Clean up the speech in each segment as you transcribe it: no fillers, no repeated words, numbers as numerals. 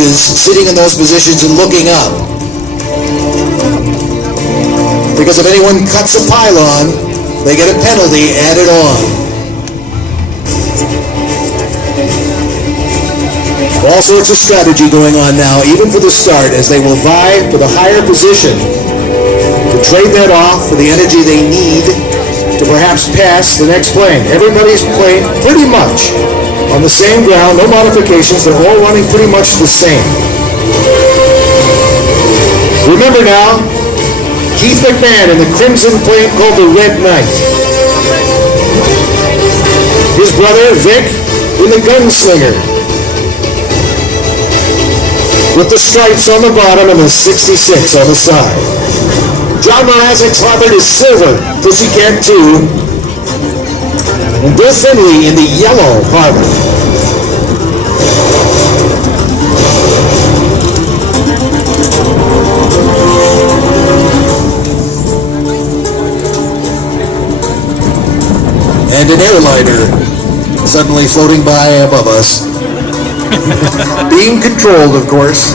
judges sitting in those positions and looking up. Because if anyone cuts a pylon, they get a penalty added on. All sorts of strategy going on now, even for the start, as they will vie for the higher position to trade that off for the energy they need to perhaps pass the next plane. Everybody's playing pretty much on the same ground, no modifications. They're all running pretty much the same. Remember now, Keith McMahon in the crimson plane called the Red Knight. His brother, Vic, in the Gunslinger, with the stripes on the bottom and the 66 on the side. John Mrazek's Harvard is silver, Pussycat 2. And Bill Finley in the yellow Harvard. And an airliner suddenly floating by above us. Being controlled, of course,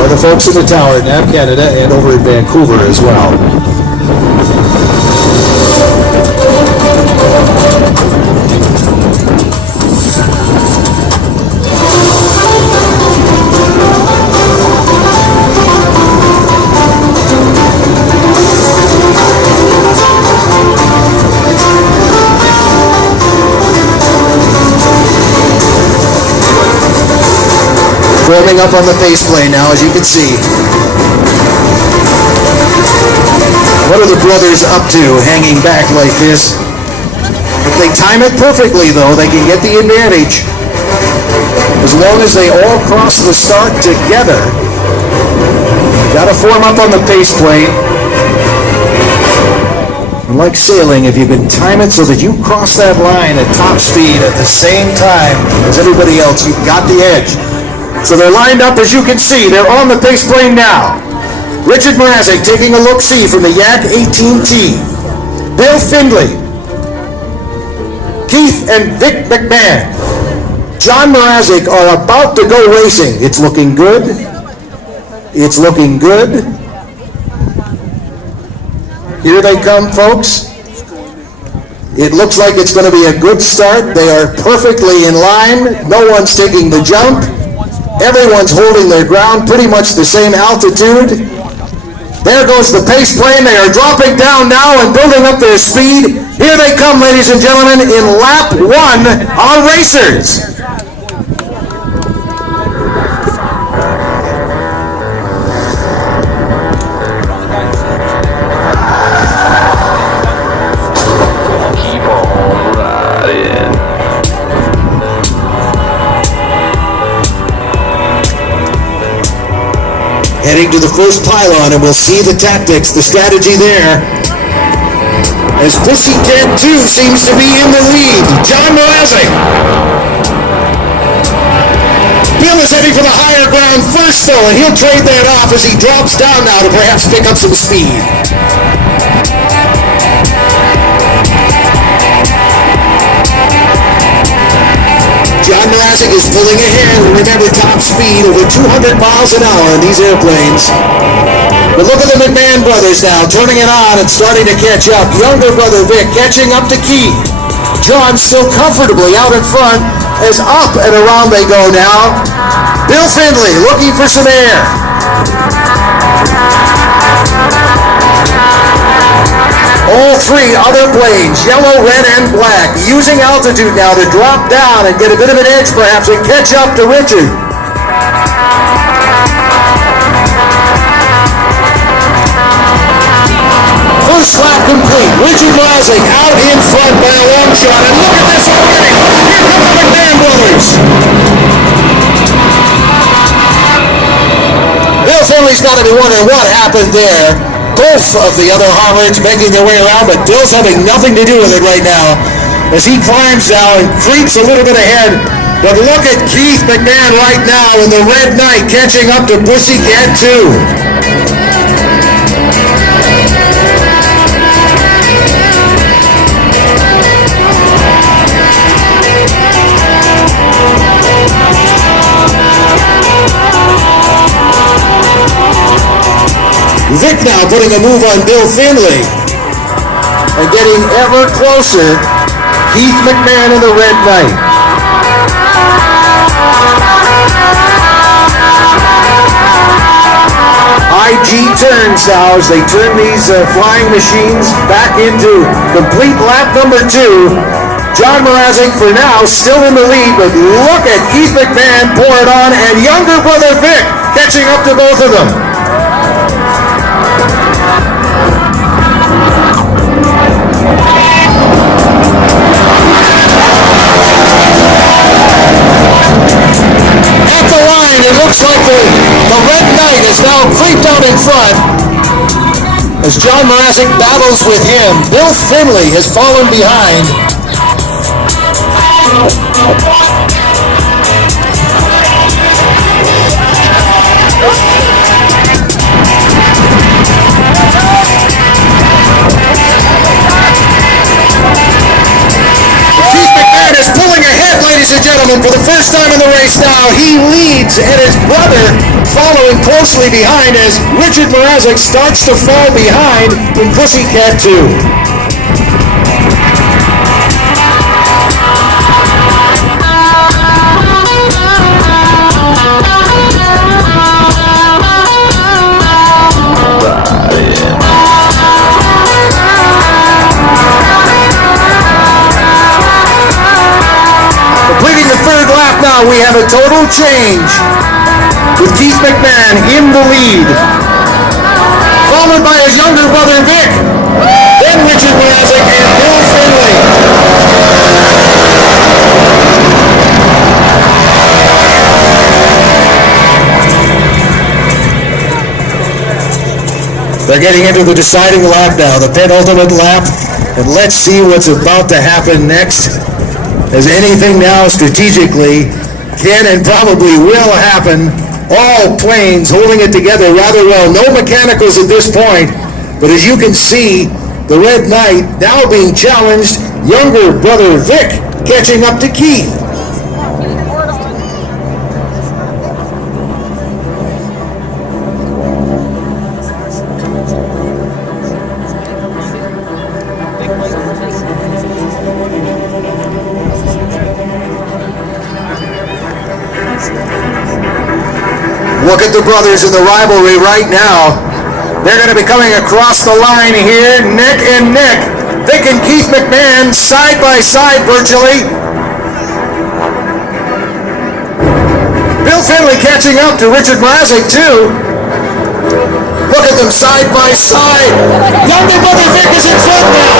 by the folks in the tower at Nav Canada and over in Vancouver as well. Forming up on the faceplane now, as you can see. What are the brothers up to, hanging back like this? If they time it perfectly, though, they can get the advantage. As long as they all cross the start together. Got to form up on the faceplane. And like sailing, if you can time it so that you cross that line at top speed at the same time as everybody else, you've got the edge. So they're lined up, as you can see. They're on the faceplane now. Richard Mrazek taking a look-see from the Yak 18T. Bill Findlay. Keith and Vic McMahon. John Mrazek are about to go racing. It's looking good. It's looking good. Here they come, folks. It looks like it's going to be a good start. They are perfectly in line. No one's taking the jump. Everyone's holding their ground, pretty much the same altitude. There goes the pace plane. They are dropping down now and building up their speed. Here they come, ladies and gentlemen, in lap 1 on Racers. Heading to the first pylon, and we'll see the tactics, the strategy there. As Pussycat 2 seems to be in the lead. John Mrazek. Bill is heading for the higher ground first, though, and he'll trade that off as he drops down now to perhaps pick up some speed. John Mrazek is pulling ahead. Remember, top speed over 200 miles an hour in these airplanes. But look at the McMahon brothers now, turning it on and starting to catch up. Younger brother Vic catching up to Keith. John still comfortably out in front as up and around they go now. Bill Findlay looking for some air. All three other planes, yellow, red, and black, using altitude now to drop down and get a bit of an edge perhaps and catch up to Richard. First lap complete. Richard Mrazek out in front by a long shot, and look at this already. Here come the McMahon brothers. Bill Finley's got to be wondering what happened there. Both of the other Harvards making their way around, but Bill's having nothing to do with it right now as he climbs now and creeps a little bit ahead. But look at Keith McMahon right now in the Red Knight catching up to Pussycat 2. Vic now putting a move on Bill Finley. And getting ever closer, Keith McMahon and the Red Knight. IG turns now as they turn these flying machines back into complete lap number 2. John Mrazek for now still in the lead, but look at Keith McMahon pour it on, and younger brother Vic catching up to both of them. At the line, it looks like the Red Knight is now creeped out in front as John Mrazek battles with him. Bill Finley has fallen behind. Keith McMahon is pulling ahead, ladies and gentlemen, for the first time in the race now. He leads, and his brother following closely behind as Richard Mrazek starts to fall behind in Pussycat 2. Completing the third lap now, we have a total change with Keith McMahon in the lead, followed by his younger brother Vic, then Richard Mrazek and Bill Finley. They're getting into the deciding lap now, the penultimate lap, and let's see what's about to happen next. As anything now strategically can and probably will happen, all planes holding it together rather well. No mechanicals at this point, but as you can see, the Red Knight now being challenged, younger brother Vic catching up to Keith. Look at the brothers in the rivalry right now. They're going to be coming across the line here, neck and neck. Vic and Keith McMahon side by side virtually. Bill Finley catching up to Richard Mrazek too. Look at them side by side. Younger brother Vic is in front now.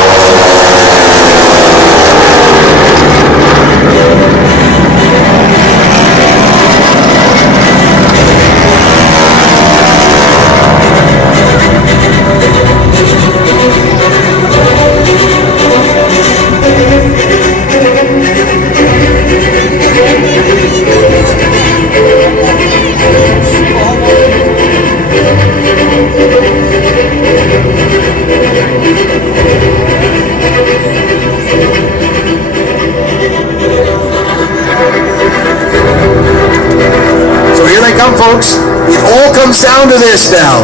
Folks, it all comes down to this now.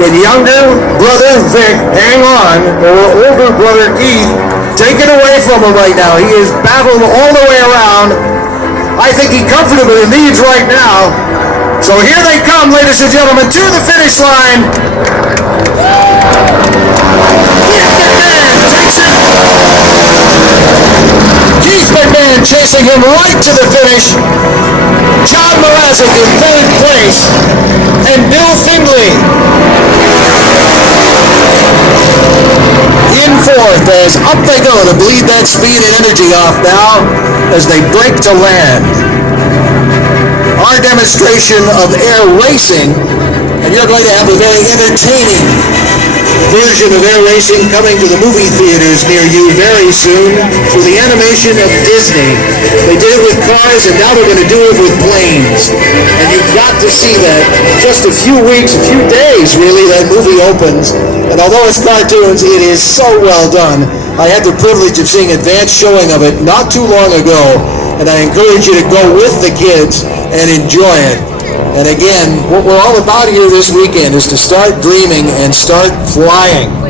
Can younger brother Vic hang on, or older brother Keith take it away from him right now? He is battling all the way around. I think he comfortably leads right now. So here they come, ladies and gentlemen, to the finish line. Keith McMahon takes it. Keith McMahon chasing him right to the finish. John Mrazek in third place, and Bill Finley in fourth as up they go to bleed that speed and energy off now as they break to land. Our demonstration of air racing, and you're going to have a very entertaining version of air racing coming to the movie theaters near you very soon through the animation of Disney. They did it with cars, and now they're going to do it with planes. And you've got to see that. Just a few weeks, a few days really, that movie opens. And although it's cartoons, it is so well done. I had the privilege of seeing advanced showing of it not too long ago, and I encourage you to go with the kids and enjoy it. And again, what we're all about here this weekend is to start dreaming and start flying.